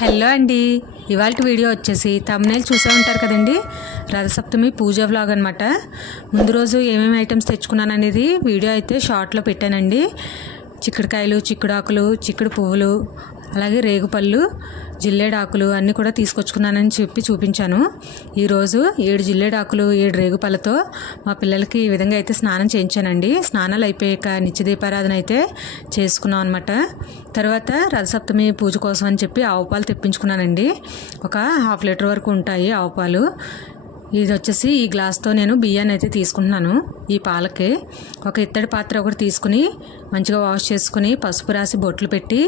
Hello అండి, ఇవాళ video వచ్చేసి తమ్నేల్ చూసే ఉంటారు కదండి. రథసప్తమి పూజ వ్లాగ్ అనమాట. ముందు రోజు ఏమేమి ఐటమ్స్ తెచ్చుకున్నాను అనేది వీడియో అయితే షార్ట్లో పెట్టానండి. చిక్కుడుకాయలు, చిక్కుడాకులు, చిక్కుడు పువ్వులు, అలాగే రేగుపళ్ళు, జిల్లేడాకులు అన్నీ కూడా తీసుకొచ్చుకున్నానని చెప్పి చూపించాను. ఈరోజు 7 జిల్లేడాకులు 7 రేగుపళ్ళతో మా పిల్లలకి ఈ విధంగా అయితే స్నానం చేయించానండి. స్నానాలు అయిపోయాక నిత్య దీపారాధన అయితే చేసుకున్నాం అనమాట. తర్వాత రథసప్తమి పూజ కోసం అని చెప్పి ఆవు పాలు తెప్పించుకున్నానండి. ఒక 1/2 లీటర్ వరకు ఉంటాయి ఆవు పాలు. ఇది వచ్చేసి ఈ గ్లాస్తో నేను బియ్యాన్ని అయితే తీసుకుంటున్నాను. ఈ పాలకి ఒక ఇత్తడి పాత్ర ఒకటి తీసుకుని మంచిగా వాష్ చేసుకుని పసుపు రాసి బొట్లు పెట్టి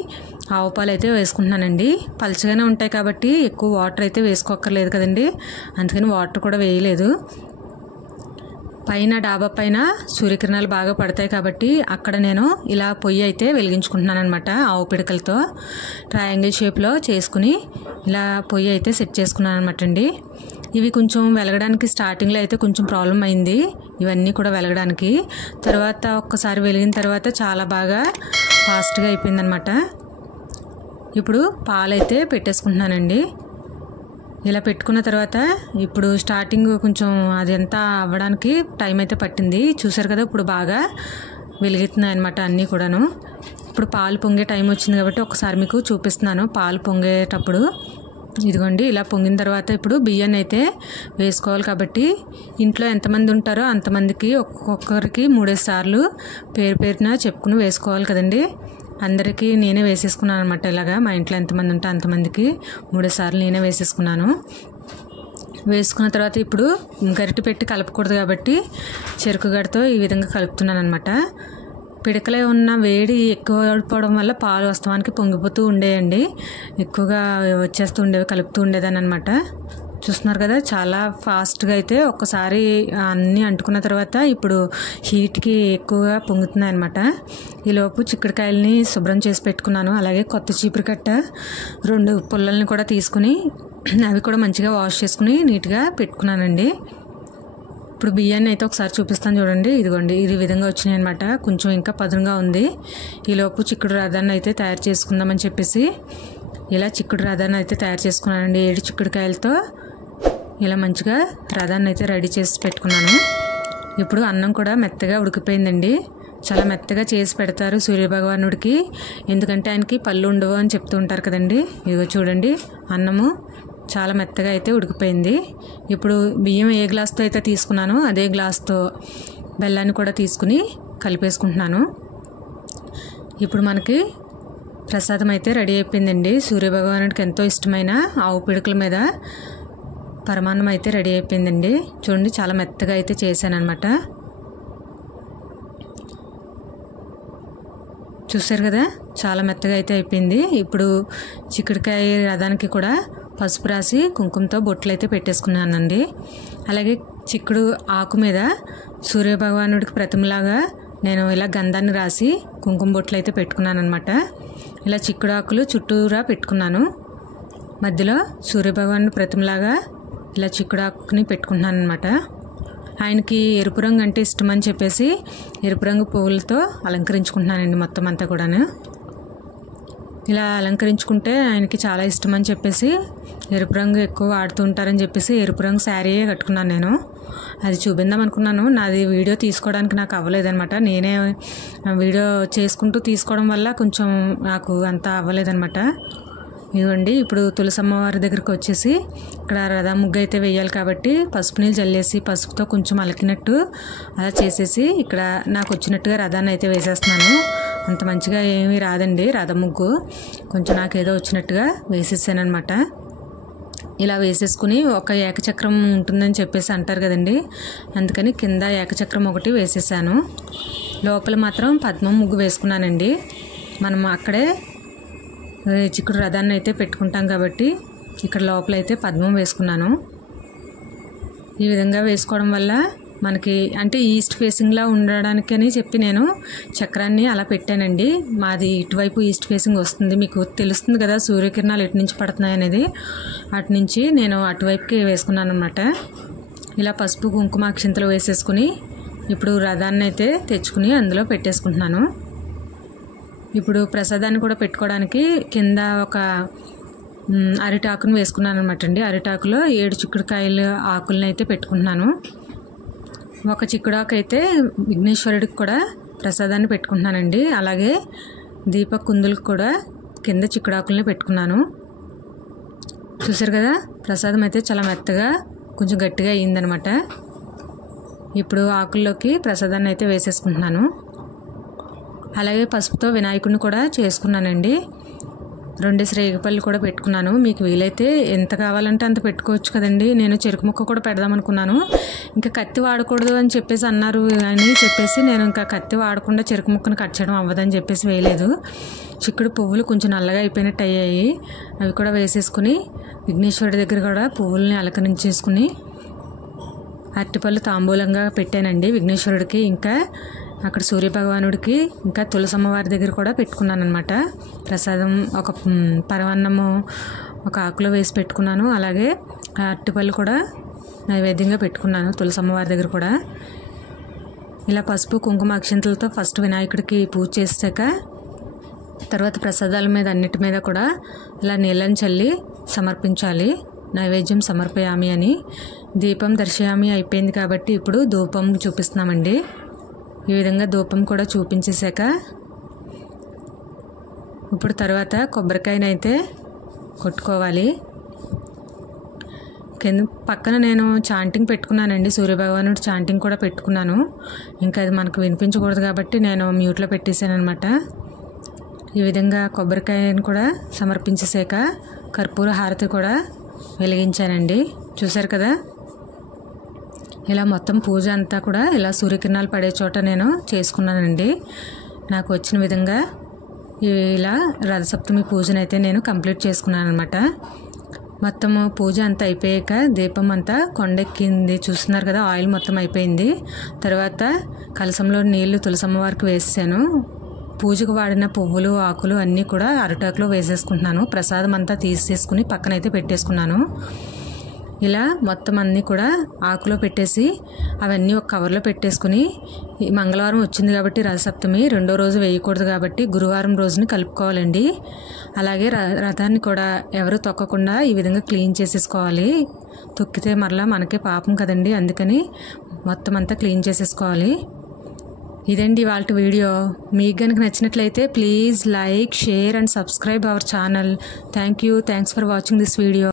ఆవు పాలు అయితే వేసుకుంటున్నానండి. పలచగానే ఉంటాయి కాబట్టి ఎక్కువ వాటర్ అయితే వేసుకోక్కర్లేదు కదండి, అందుకని వాటర్ కూడా వేయలేదు. పైన డాబా పైన సూర్యకిరణాలు బాగా పడతాయి కాబట్టి అక్కడ నేను ఇలా పొయ్యి అయితే వెలిగించుకుంటున్నాను అనమాట. ఆవు పిడకలతో ట్రయాంగిల్ షేప్లో చేసుకుని ఇలా పొయ్యి అయితే సెట్ చేసుకున్నాను అనమాట అండి. ఇవి కొంచెం వెలగడానికి స్టార్టింగ్లో అయితే కొంచెం ప్రాబ్లం అయింది, ఇవన్నీ కూడా వెలగడానికి. తర్వాత ఒక్కసారి వెలిగిన తర్వాత చాలా బాగా ఫాస్ట్గా అయిపోయిందనమాట. ఇప్పుడు పాలైతే పెట్టేసుకుంటున్నానండి. ఇలా పెట్టుకున్న తర్వాత ఇప్పుడు స్టార్టింగ్ కొంచెం అది అంతా అవ్వడానికి టైం అయితే పట్టింది. చూసారు కదా, ఇప్పుడు బాగా వెలుగుతున్నాయి అనమాట అన్నీ కూడాను. ఇప్పుడు పాలు పొంగే టైం వచ్చింది కాబట్టి ఒకసారి మీకు చూపిస్తున్నాను. పాలు పొంగేటప్పుడు ఇదిగోండి, ఇలా పొంగిన తర్వాత ఇప్పుడు బియ్యాన్ని అయితే వేసుకోవాలి. కాబట్టి ఇంట్లో ఎంతమంది ఉంటారో అంతమందికి ఒక్కొక్కరికి 3 సార్లు పేరున చెప్పుకుని వేసుకోవాలి కదండి. అందరికీ నేనే వేసేసుకున్నాను అనమాట. ఇలాగా మా ఇంట్లో ఎంతమంది ఉంటే అంతమందికి 3 సార్లు నేనే వేసేసుకున్నాను. వేసుకున్న తర్వాత ఇప్పుడు గరిటె పెట్టి కలపకూడదు కాబట్టి చెరుకు గడతో ఈ విధంగా కలుపుతున్నాను అనమాట. పిడకలో ఉన్న వేడి ఎక్కువ పడిపోవడం వల్ల పాలు వాస్తవానికి పొంగిపోతూ ఉండేయండి, ఎక్కువగా వచ్చేస్తూ ఉండేవి, కలుపుతూ ఉండేదాన్ని అనమాట. చూస్తున్నారు కదా, చాలా ఫాస్ట్గా అయితే ఒక్కసారి అన్నీ అంటుకున్న తర్వాత ఇప్పుడు హీట్కి ఎక్కువగా పొంగుతున్నాయి అనమాట. ఈలోపు చిక్కుడుకాయలని శుభ్రం చేసి పెట్టుకున్నాను. అలాగే కొత్త చీపురు కట్ట 2 పుల్లల్ని కూడా తీసుకుని అవి కూడా మంచిగా వాష్ చేసుకుని నీట్గా పెట్టుకున్నానండి. ఇప్పుడు బియ్యాన్ని అయితే ఒకసారి చూపిస్తాను చూడండి. ఇదిగోండి, ఇది విధంగా వచ్చినాయి అనమాట. కొంచెం ఇంకా పదునుగా ఉంది. ఈలోపు చిక్కుడు రథాన్ని అయితే తయారు చేసుకుందామని చెప్పేసి ఇలా చిక్కుడు రథాన్ని అయితే తయారు చేసుకున్నానండి. 7 చిక్కుడుకాయలతో ఇలా మంచిగా రథాన్ని అయితే రెడీ చేసి పెట్టుకున్నాను. ఇప్పుడు అన్నం కూడా మెత్తగా ఉడికిపోయిందండి. చాలా మెత్తగా చేసి పెడతారు సూర్యభగవానుడికి, ఎందుకంటే ఆయనకి పళ్ళు ఉండవు అని చెప్తూ ఉంటారు కదండి. ఇదిగో చూడండి, అన్నము చాలా మెత్తగా అయితే ఉడికిపోయింది. ఇప్పుడు బియ్యం ఏ గ్లాస్తో అయితే తీసుకున్నానో అదే గ్లాస్తో బెల్లాన్ని కూడా తీసుకుని కలిపేసుకుంటున్నాను. ఇప్పుడు మనకి ప్రసాదం అయితే రెడీ అయిపోయిందండి. సూర్యభగవానుడికి ఎంతో ఇష్టమైన ఆవు పిడకల మీద పరమాన్నం అయితే రెడీ అయిపోయిందండి. చూడండి, చాలా మెత్తగా అయితే చేశాను అనమాట. చూసారు కదా, చాలా మెత్తగా అయితే అయిపోయింది. ఇప్పుడు చిక్కుడుకాయ రథానికి కూడా పసుపు రాసి కుంకుమతో బొట్లు అయితే పెట్టేసుకున్నానండి. అలాగే చిక్కుడు ఆకు మీద సూర్యభగవానుడికి ప్రతిమలాగా నేను ఇలా గంధాన్ని రాసి కుంకుమ బొట్లు అయితే పెట్టుకున్నాను అనమాట. ఇలా చిక్కుడు ఆకులు చుట్టూరా పెట్టుకున్నాను. మధ్యలో సూర్యభగవానుడి ప్రతిమలాగా ఇలా చిక్కుడు ఆకుని పెట్టుకుంటున్నాను అనమాట. ఆయనకి ఎరుపు రంగు అంటే ఇష్టం అని చెప్పేసి ఎరుపు రంగు పువ్వులతో అలంకరించుకుంటున్నానండి మొత్తం అంతా కూడాను. ఇలా అలంకరించుకుంటే ఆయనకి చాలా ఇష్టం అని చెప్పేసి ఎరుపు రంగు ఎక్కువ వాడుతూ ఉంటారని చెప్పేసి ఎరుపు రంగు శారీయే కట్టుకున్నాను నేను. అది చూపిందాం అనుకున్నాను, నాది వీడియో తీసుకోవడానికి నాకు అవ్వలేదనమాట. నేనే వీడియో చేసుకుంటూ తీసుకోవడం వల్ల కొంచెం నాకు అంత అవ్వలేదనమాట. ఇదిగోండి, ఇప్పుడు తులసమ్మ వారి దగ్గరికి వచ్చేసి ఇక్కడ రథం ముగ్గు అయితే వేయాలి కాబట్టి పసుపు నీళ్ళు చల్లేసి పసుపుతో కొంచెం అలికినట్టు అలా చేసేసి ఇక్కడ నాకు వచ్చినట్టుగా రథాన్ని అయితే వేసేస్తున్నాను. అంత మంచిగా ఏమీ రాదండి రథం ముగ్గు, కొంచెం నాకు ఏదో వచ్చినట్టుగా వేసేసాను అనమాట. ఇలా వేసేసుకుని ఒక ఏకచక్రం ఉంటుందని చెప్పేసి అంటారు కదండి, అందుకని కింద ఏకచక్రం ఒకటి వేసేసాను. లోపల మాత్రం పద్మం ముగ్గు వేసుకున్నానండి. మనం అక్కడే చిక్కుడు రథాన్ని అయితే పెట్టుకుంటాం కాబట్టి ఇక్కడ లోపల అయితే పద్మం వేసుకున్నాను. ఈ విధంగా వేసుకోవడం వల్ల మనకి అంటే ఈస్ట్ ఫేసింగ్లా ఉండడానికని చెప్పి నేను చక్రాన్ని అలా పెట్టానండి. మాది ఇటువైపు ఈస్ట్ ఫేసింగ్ వస్తుంది, మీకు తెలుస్తుంది కదా సూర్యకిరణాలు ఎటు నుంచి పడుతున్నాయి అనేది. అటు నుంచి నేను అటువైపుకి వేసుకున్నాను అనమాట. ఇలా పసుపు కుంకుమ అక్షింతలు వేసేసుకుని ఇప్పుడు రథాన్ని అయితే తెచ్చుకుని అందులో పెట్టేసుకుంటున్నాను. ఇప్పుడు ప్రసాదాన్ని కూడా పెట్టుకోవడానికి కింద ఒక అరిటాకును వేసుకున్నాను అనమాట అండి. అరిటాకులో 7 చిక్కుడుకాయలు ఆకులను అయితే పెట్టుకుంటున్నాను. ఒక చిక్కుడాకు అయితే విఘ్నేశ్వరుడికి కూడా ప్రసాదాన్ని పెట్టుకుంటున్నానండి. అలాగే దీప కుందులకు కూడా కింద చిక్కుడాకుల్ని పెట్టుకున్నాను. చూసారు కదా, ప్రసాదం అయితే చాలా మెత్తగా కొంచెం గట్టిగా అయ్యిందనమాట. ఇప్పుడు ఆకుల్లోకి ప్రసాదాన్ని అయితే వేసేసుకుంటున్నాను. అలాగే పసుపుతో వినాయకుడిని కూడా చేసుకున్నానండి. 2 రేగిపళ్ళు కూడా పెట్టుకున్నాను. మీకు వీలైతే ఎంత కావాలంటే అంత పెట్టుకోవచ్చు కదండి. నేను చెరుకు ముక్క కూడా పెడదాం అనుకున్నాను. ఇంకా కత్తి వాడకూడదు అని చెప్పేసి అన్నారు అని చెప్పేసి నేను ఇంకా కత్తి వాడకుండా చెరుకు ముక్కను కట్ చేయడం అవ్వదని చెప్పేసి వేయలేదు. చిక్కుడు పువ్వులు కొంచెం నల్లగా అయిపోయినట్టు అయ్యాయి. అవి కూడా వేసేసుకుని విఘ్నేశ్వరుడి దగ్గర కూడా పువ్వుల్ని అలంకరించేసుకుని అరటిపళ్ళు తాంబూలంగా పెట్టానండి విఘ్నేశ్వరుడికి. ఇంకా అక్కడ సూర్యభగవానుడికి ఇంకా తులసమ్మవారి దగ్గర కూడా పెట్టుకున్నాను అనమాట. ప్రసాదం ఒక పరమాన్నము ఒక ఆకులో వేసి పెట్టుకున్నాను. అలాగే అరటిపళ్ళు కూడా నైవేద్యంగా పెట్టుకున్నాను తులసమ్మవారి దగ్గర కూడా. ఇలా పసుపు కుంకుమ అక్షంతలతో ఫస్ట్ వినాయకుడికి పూజ చేసాక తర్వాత ప్రసాదాల మీద అన్నిటి మీద కూడా ఇలా నీళ్ళని చల్లి సమర్పించాలి. నైవేద్యం సమర్పయామి అని. దీపం దర్శయామి అయిపోయింది కాబట్టి ఇప్పుడు ధూపం చూపిస్తున్నామండి. ఈ విధంగా ధూపం కూడా చూపించేశాక ఇప్పుడు తర్వాత కొబ్బరికాయనైతే కొట్టుకోవాలి. కింద పక్కన నేను చాంటింగ్ పెట్టుకున్నానండి. సూర్యభగవానుడి చాంటింగ్ కూడా పెట్టుకున్నాను. ఇంకా అది మనకు వినిపించకూడదు కాబట్టి నేను మ్యూట్లో పెట్టేశాను అనమాట. ఈ విధంగా కొబ్బరికాయను కూడా సమర్పించేసాక కర్పూర హారతి కూడా వెలిగించానండి. చూసారు కదా, ఇలా మొత్తం పూజ అంతా కూడా ఇలా సూర్యకిరణాలు పడే చోట నేను చేసుకున్నానండి. నాకు వచ్చిన విధంగా ఇలా రథసప్తమి పూజనైతే నేను కంప్లీట్ చేసుకున్నాను అనమాట. మొత్తము పూజ అంతా అయిపోయాక దీపం అంతా కొండెక్కింది. చూస్తున్నారు కదా, ఆయిల్ మొత్తం అయిపోయింది. తర్వాత కలసంలో నీళ్లు తులసమ్మవారికి వేసాను. పూజకు వాడిన పువ్వులు ఆకులు అన్నీ కూడా అరిటాకులో వేసేసుకుంటున్నాను. ప్రసాదం అంతా తీసేసుకుని పక్కనైతే పెట్టేసుకున్నాను. ఇలా మొత్తం అన్నీ కూడా ఆకులో పెట్టేసి అవన్నీ ఒక కవర్లో పెట్టేసుకుని మంగళవారం వచ్చింది కాబట్టి రథసప్తమి రెండో రోజు వేయకూడదు కాబట్టి గురువారం రోజుని కలుపుకోవాలండి. అలాగే రథాన్ని కూడా ఎవరు తొక్కకుండా ఈ విధంగా క్లీన్ చేసేసుకోవాలి. తొక్కితే మరలా మనకే పాపం కదండి, అందుకని మొత్తం అంతా క్లీన్ చేసేసుకోవాలి. ఇదండి ఇవాళ వీడియో. మీకు కనుక నచ్చినట్లయితే please like, share and subscribe our channel. Thanks for watching this video.